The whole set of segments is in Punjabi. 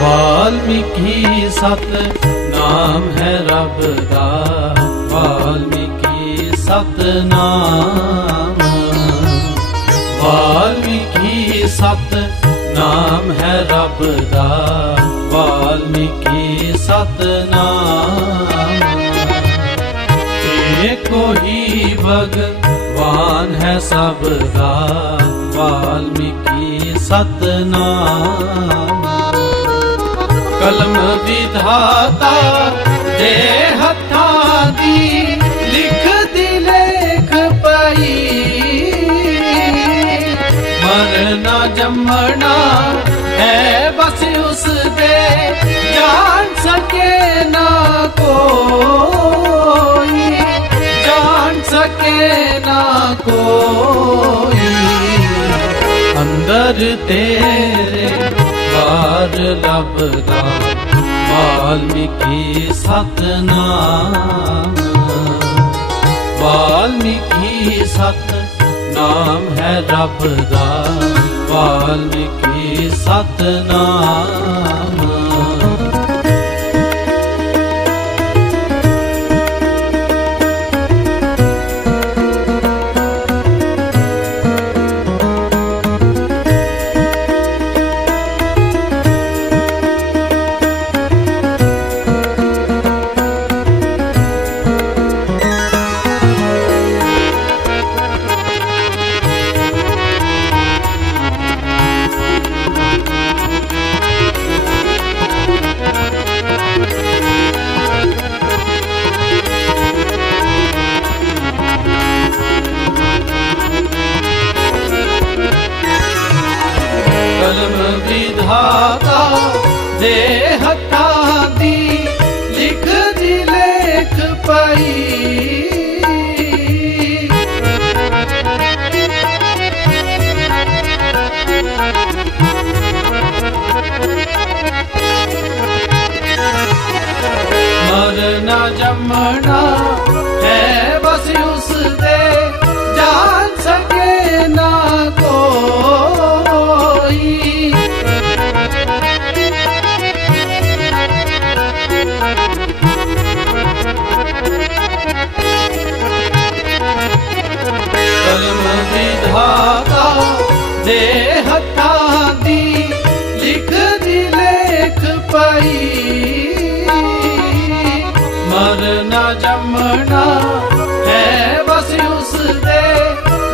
ਵਾਲਮੀਕੀ ਸਤ ਨਾਮ ਹੈ ਰੱਬ ਦਾ। ਵਾਲਮੀਕੀ ਸਤ ਨਾਮ। ਵਾਲਮੀਕੀ ਸਤ ਨਾਮ ਹੈ ਰੱਬ ਦਾ। ਵਾਲਮੀਕੀ ਸਤ ਨਾਮ। ਏਕੋ ਹੀ ਭਗਵਾਨ ਹੈ ਸਭ ਦਾ। ਵਾਲਮੀਕੀ ਸਤਨਾਮ ਕਲਮ ਵਿਧਾਤਾ ਦੇ ਹੱਥਾਂ ਦੀ ਲਿਖਦੀ ਲੇਖ ਪਈ। ਮਰਨਾ ਜੰਮਣਾ ਹੈ ਬਸ ਉਸ ਦੇ ਜਾਣ ਸਕੇ ਨਾ ਕੋਈ। ਜਾਣ ਸਕੇ ਨਾ ਕੋਈ। ਅੰਦਰ ਤੇਰੇ ਬਾਰ ਲੱਭਦਾ ਵਾਲਮੀਕੀ ਸਤਨਾਮ। ਵਾਲਮੀਕੀ ਸਤ ਨਾਮ ਹੈ ਰੱਬ ਦਾ ਵਾਲਮੀਕੀ ਸਤਨਾਮ। ਦੇ ਹੱਥਾਂ ਦੀ ਲਿਖ ਲਿਖਦੀ ਲੇਖ ਪਈ। ਮਰਨਾ ਜੰਮਣਾ ਹੈ ਬਸ ਉਸ ਦੇ ਪਈ ਮਰਨਾ ਜੰਮਣਾ ਹੈ, ਬਸ ਉਸ ਦੇ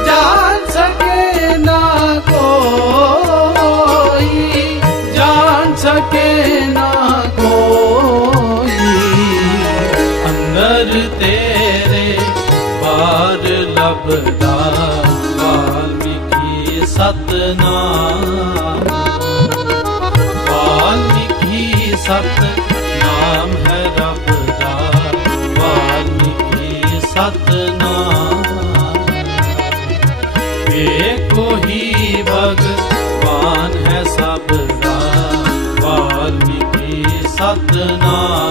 ਜਾਣ ਸਕੇ ਨਾ ਕੋਈ। ਜਾਣ ਸਕੇ ਨਾ ਕੋਈ। ਅੰਦਰ ਤੇਰੇ ਬਾਹਰ ਲੱਭਦਾ ਵਾਲਮੀਕੀ ਸਤਨਾਮ। ਸਤ ਨਾਮ ਹੈ ਰੱਬ ਦਾ, ਵਾਲਮੀਕੀ ਸਤ ਨਾਮ। ਏਕੋ ਹੀ ਭਗਵਾਨ ਹੈ ਸਭ ਦਾ, ਵਾਲਮੀਕੀ ਸਤ ਨਾਮ।